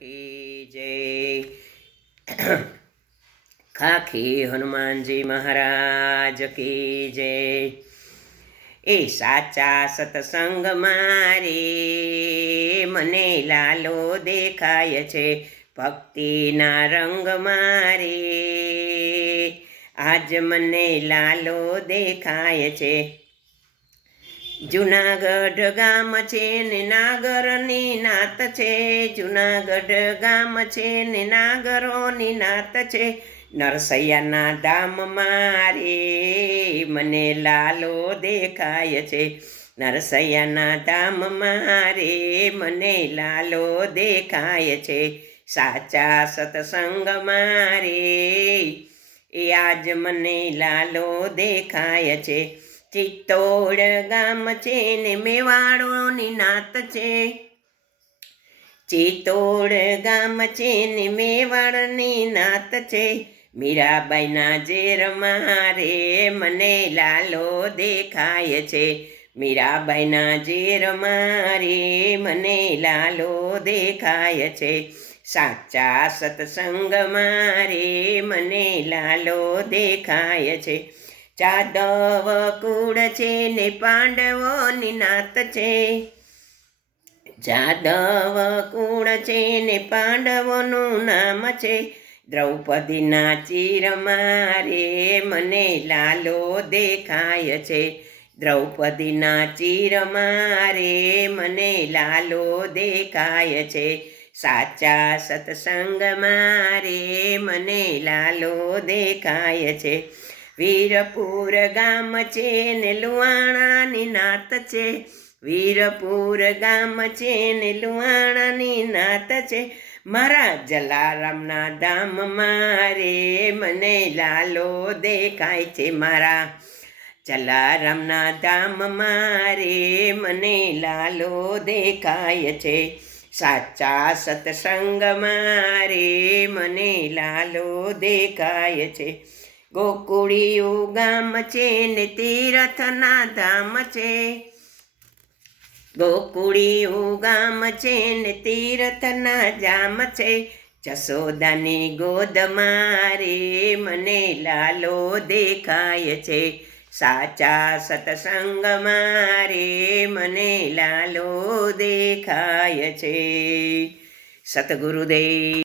की जय। खाखी हनुमान जी महाराज की जय। ए साचा सत्संग मारे मने लालो देखाय छे, भक्तिना रंग मारे आज मने लालो देखाय छे। जूनागढ़ गाम छे ने नागરની नात छे, जूनागढ़ गाम छे ने नागरोनी नात छे। नरसैयाना धाम मारे મને લાલો દેખાય છે, નરસૈયાના धाम મારે મને લાલો દેખાય છે। સાચા સત્સંગ મારે એ આજ મને લાલો દેખાય છે। ચિત્તોડ ગામ છે ને મેવાડોની નાત છે, ચિત્તોડ ગામ છે ને મેવાડની નાત છે। મીરાબાઈના ઝેર મારે મને લાલો દેખાય છે, મીરાબાઈના ઝેર મારે મને લાલો દેખાય છે। સાચા સત્સંગ મારે મને લાલો દેખાય છે। જાદવ કુળ છે ને પાંડવોની નાત છે, જાદવ કુળ છે ને પાંડવોનું નામ છે। દ્રૌપદીના ચીર મારે મને લાલો દેખાય છે, દ્રૌપદીના ચીર મારે મને લાલો દેખાય છે। સાચા સત્સંગ મારે મને લાલો દેખાય છે। વીરપુર ગામ છે ને લુહાણાની નાત છે, વીરપુર ગામ છે ને લુહાણાની નાત છે। મારા જલારામના ધામ મારે મને લાલો દેખાય છે, મારા જલારામના ધામ મારે મને લાલો દેખાય છે। સાચા સત્સંગ મારે મને લાલો દેખાય છે। ગોકુળિયું ગામ છે ને તીરથના ધામ છે, ગોકુળિયું ગામ છે ને તીરથના ધામ છે। જશોદાની ગોદ મારે મને લાલો દેખાય છે, સાચા સત્સંગ મારે મને લાલો દેખાય છે। સતગુરુદેવ।